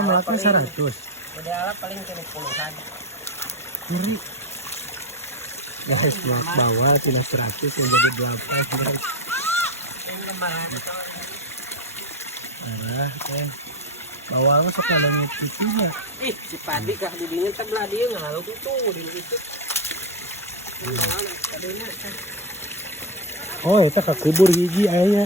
Melaknya 100. Udah alat paling 10-an. Kiri. Guys, melak bawah cina 100 yang jadi 8 guys. Yang kemarin Arah, bawah lu suka ada pipinya. si padi kah di dinya sebelah dia ngalup itu di situ. Oh, itu kakubur hiji ayahnya.